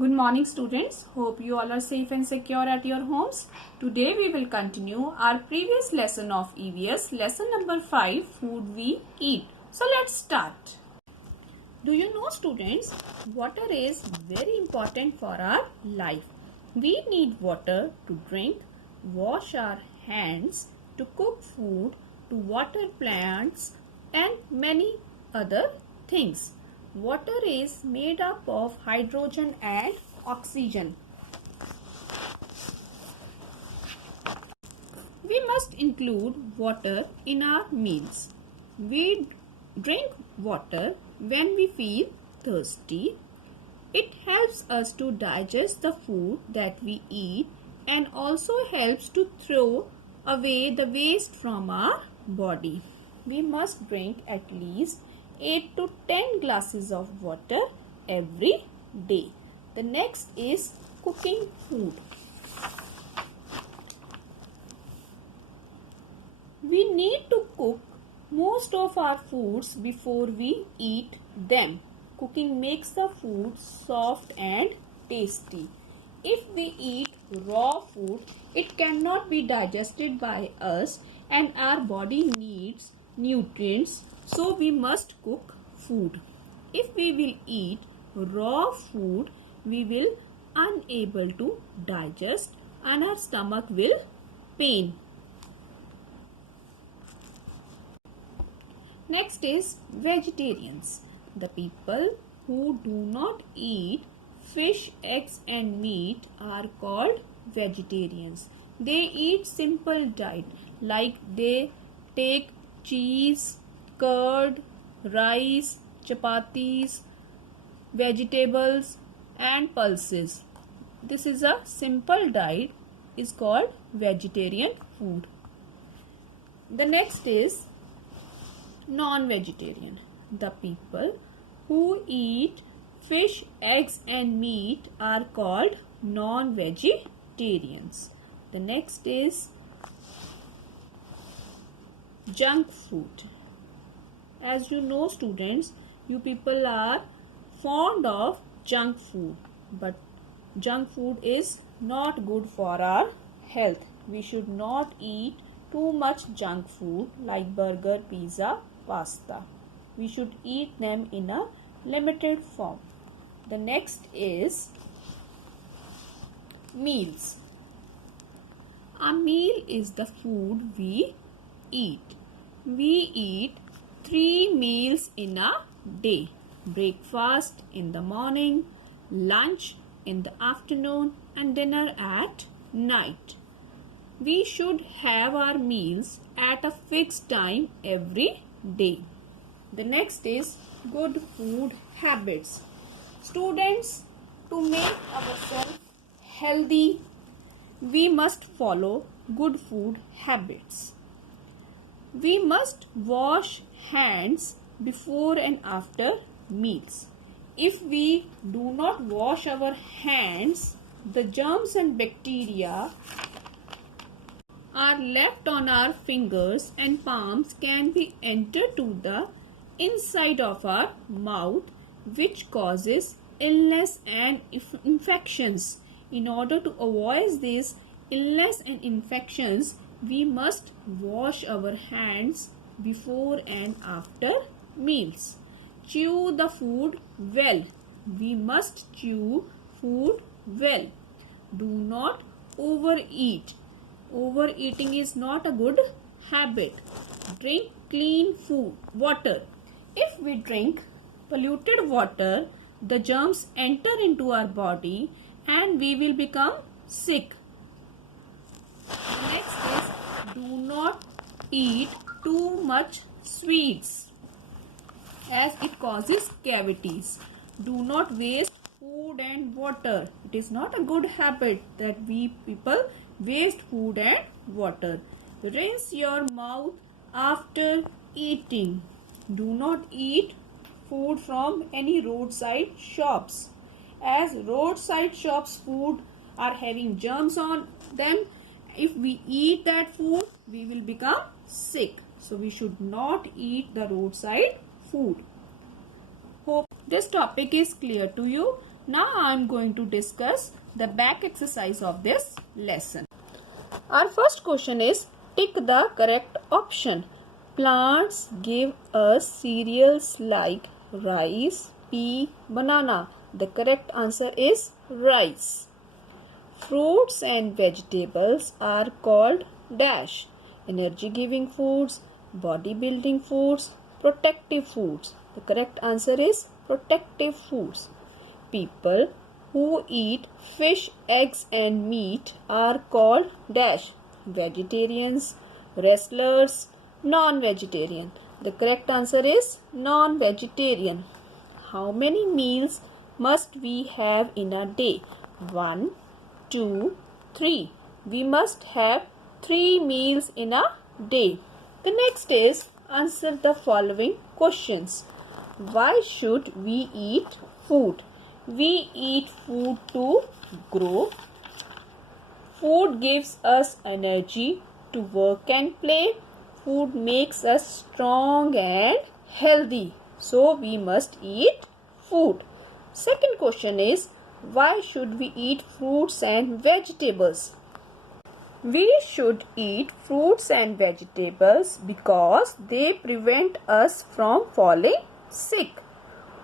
Good morning students. Hope you all are safe and secure at your homes. Today we will continue our previous lesson of EVS, lesson number 5, food we eat. So let's start. Do you know students, water is very important for our life. We need water to drink, wash our hands, to cook food, to water plants and many other things. Water is made up of hydrogen and oxygen. We must include water in our meals. We drink water when we feel thirsty. It helps us to digest the food that we eat and also helps to throw away the waste from our body. We must drink at least 8 to 10 glasses of water every day. The next is cooking food. We need to cook most of our foods before we eat them. Cooking makes the food soft and tasty. If we eat raw food, it cannot be digested by us and our body needs nutrients, so we must cook food. If we will eat raw food, we will unable to digest and our stomach will pain. Next is vegetarians. The people who do not eat fish, eggs and meat are called vegetarians. They eat simple diet like they take cheese, curd, rice, chapatis, vegetables and pulses. This is a simple diet is called vegetarian food. The next is non-vegetarian. The people who eat fish, eggs and meat are called non-vegetarians. The next is junk food. As you know students, you people are fond of junk food, but junk food is not good for our health. We should not eat too much junk food like burger, pizza, pasta. We should eat them in a limited form. The next is meals. A meal is the food we eat. We eat 3 meals in a day. Breakfast in the morning, lunch in the afternoon and dinner at night. We should have our meals at a fixed time every day. The next is good food habits. Students, to make ourselves healthy, we must follow good food habits. We must wash hands before and after meals. If we do not wash our hands, the germs and bacteria are left on our fingers and palms can be entered to the inside of our mouth, which causes illness and infections. In order to avoid these illness and infections, we must wash our hands before and after meals. Chew the food well. We must chew food well. Do not overeat. Overeating is not a good habit. Drink clean water. If we drink polluted water, the germs enter into our body and we will become sick. The next is do not eat too much sweets as it causes cavities. Do not waste food and water. It is not a good habit that we people waste food and water. Rinse your mouth after eating. Do not eat food from any roadside shops, as roadside shops food are having germs on them. If we eat that food, we will become sick. So we should not eat the roadside food. Hope this topic is clear to you. Now I am going to discuss the back exercise of this lesson. Our first question is, tick the correct option. Plants give us cereals like rice, pea, banana. The correct answer is rice. Fruits and vegetables are called dash. Energy giving foods, body building foods, protective foods. The correct answer is protective foods. People who eat fish, eggs and meat are called dash. Vegetarians, wrestlers, non-vegetarian. The correct answer is non-vegetarian. How many meals must we have in a day? 1, 2, 3. We must have 3 meals in a day. The next is, answer the following questions. Why should we eat food? We eat food to grow. Food gives us energy to work and play. Food makes us strong and healthy. So we must eat food. Second question is, why should we eat fruits and vegetables? We should eat fruits and vegetables because they prevent us from falling sick.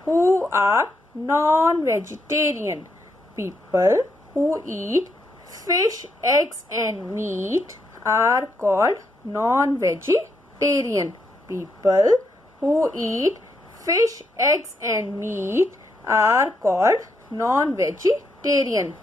Who are non-vegetarian? People who eat fish, eggs and meat are called non-vegetarian. People who eat fish, eggs and meat are called non-vegetarian.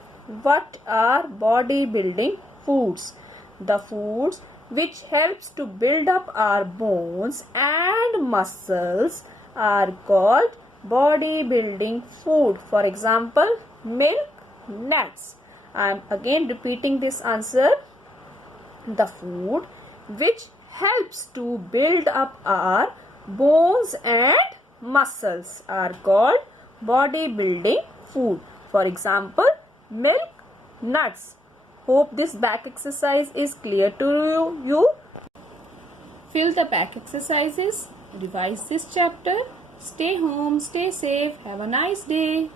What are body building foods? The foods which helps to build up our bones and muscles are called body building food. For example, milk, nuts. I am again repeating this answer. The food which helps to build up our bones and muscles are called body building food. For example, milk, nuts. Hope this back exercise is clear to you. Fill the back exercises. Revise this chapter. Stay home, stay safe. Have a nice day.